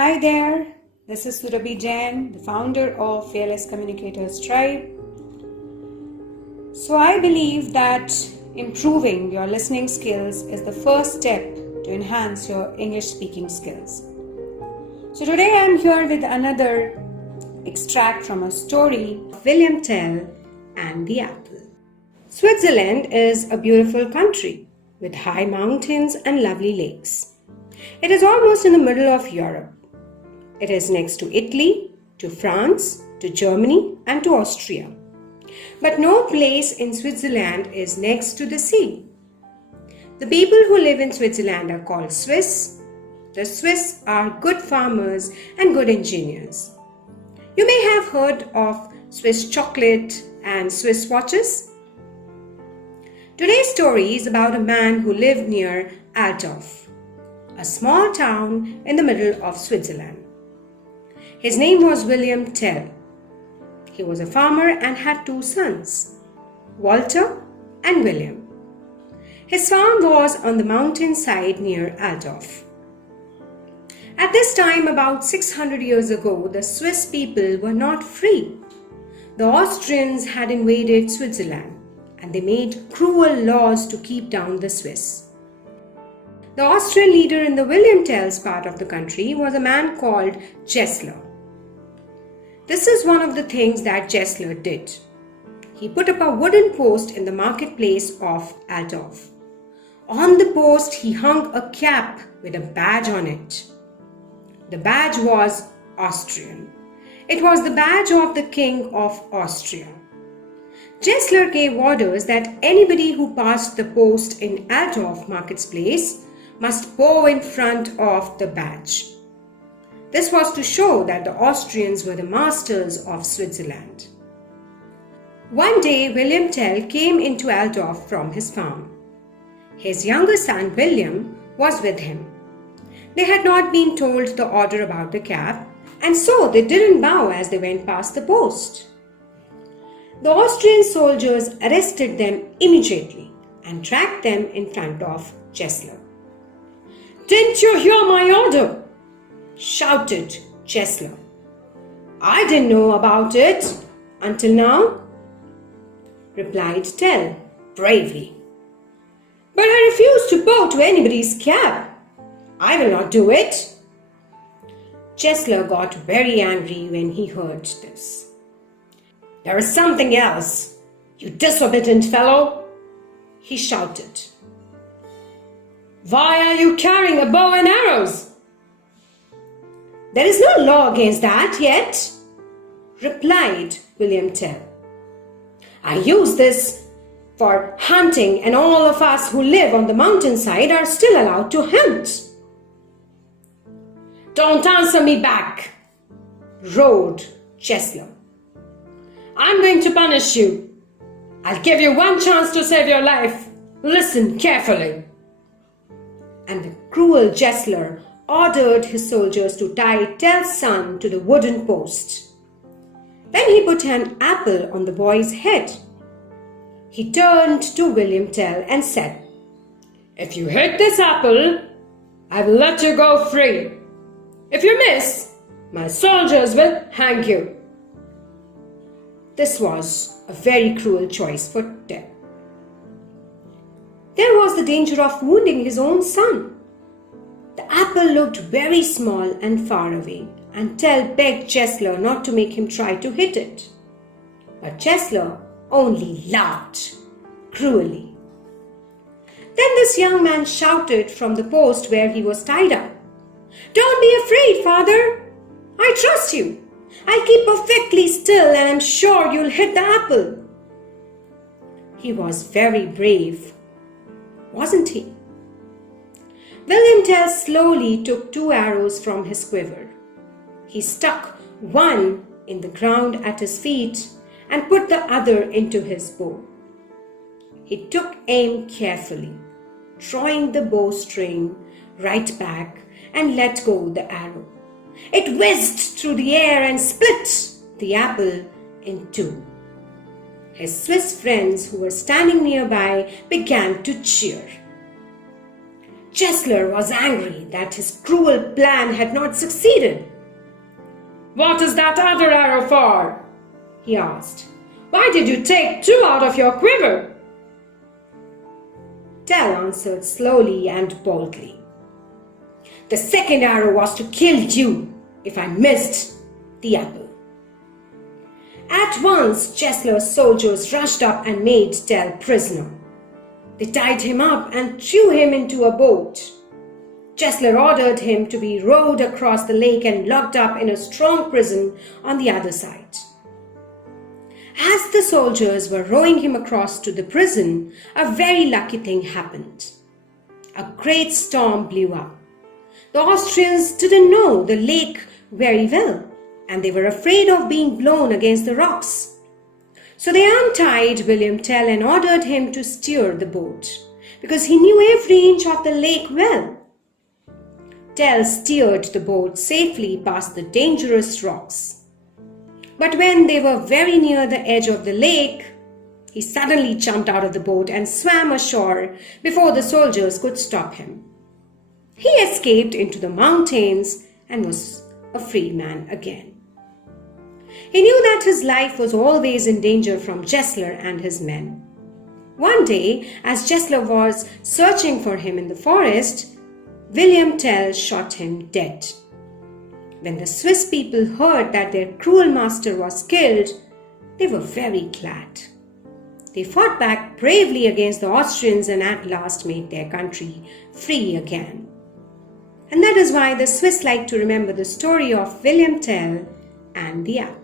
Hi there, this is Surabhi Jain, the founder of Fearless Communicators Tribe. So I believe that improving your listening skills is the first step to enhance your English speaking skills. So today I am here with another extract from a story of William Tell and the Apple. Switzerland is a beautiful country with high mountains and lovely lakes. It is almost in the middle of Europe. It is next to Italy, to France, to Germany, and to Austria. But no place in Switzerland is next to the sea. The people who live in Switzerland are called Swiss. The Swiss are good farmers and good engineers. You may have heard of Swiss chocolate and Swiss watches. Today's story is about a man who lived near Altdorf, a small town in the middle of Switzerland. His name was William Tell. He was a farmer and had two sons, Walter and William. His farm was on the mountainside near Altdorf. At this time, about 600 years ago, the Swiss people were not free. The Austrians had invaded Switzerland and they made cruel laws to keep down the Swiss. The Austrian leader in the William Tell's part of the country was a man called Gessler. This is one of the things that Gessler did. He put up a wooden post in the marketplace of Altdorf. On the post, he hung a cap with a badge on it. The badge was Austrian. It was the badge of the King of Austria. Gessler gave orders that anybody who passed the post in Altdorf marketplace must bow in front of the badge. This was to show that the Austrians were the masters of Switzerland. One day, William Tell came into Altdorf from his farm. His younger son, William, was with him. They had not been told the order about the cap, and so they didn't bow as they went past the post. The Austrian soldiers arrested them immediately and dragged them in front of Gessler. "Didn't you hear my order?" shouted Gessler. "I didn't know about it until now," replied Tell bravely. "But I refuse to bow to anybody's cap. I will not do it." Gessler got very angry when he heard this. "There is something else, you disobedient fellow," he shouted. "Why are you carrying a bow and arrows?" "There is no law against that yet," replied William Tell. "I use this for hunting, and all of us who live on the mountainside are still allowed to hunt." "Don't answer me back," roared Gessler. "I'm going to punish you. I'll give you one chance to save your life. Listen carefully." And the cruel Gessler ordered his soldiers to tie Tell's son to the wooden post. Then he put an apple on the boy's head. He turned to William Tell and said, "If you hit this apple, I will let you go free. If you miss, my soldiers will hang you." This was a very cruel choice for Tell. There was the danger of wounding his own son. The apple looked very small and far away, and Tell begged Gessler not to make him try to hit it. But Gessler only laughed cruelly. Then this young man shouted from the post where he was tied up, "Don't be afraid, father. I trust you. I'll keep perfectly still and I'm sure you'll hit the apple." He was very brave, wasn't he? William Tell slowly took 2 arrows from his quiver. He stuck one in the ground at his feet and put the other into his bow. He took aim carefully, drawing the bowstring right back and let go the arrow. It whizzed through the air and split the apple in 2. His Swiss friends who were standing nearby began to cheer. Chesler was angry that his cruel plan had not succeeded. "What is that other arrow for?" he asked. "Why did you take 2 out of your quiver?" Tell answered slowly and boldly. "The second arrow was to kill you if I missed the apple." At once, Chesler's soldiers rushed up and made Tell prisoner. They tied him up and threw him into a boat. Chesler ordered him to be rowed across the lake and locked up in a strong prison on the other side. As the soldiers were rowing him across to the prison, a very lucky thing happened. A great storm blew up. The Austrians didn't know the lake very well, and they were afraid of being blown against the rocks. So they untied William Tell and ordered him to steer the boat, because he knew every inch of the lake well. Tell steered the boat safely past the dangerous rocks. But when they were very near the edge of the lake, he suddenly jumped out of the boat and swam ashore before the soldiers could stop him. He escaped into the mountains and was a free man again. He knew that his life was always in danger from Chesler and his men. One day, as Chesler was searching for him in the forest, William Tell shot him dead. When the Swiss people heard that their cruel master was killed, they were very glad. They fought back bravely against the Austrians and at last made their country free again. And that is why the Swiss like to remember the story of William Tell and the apple.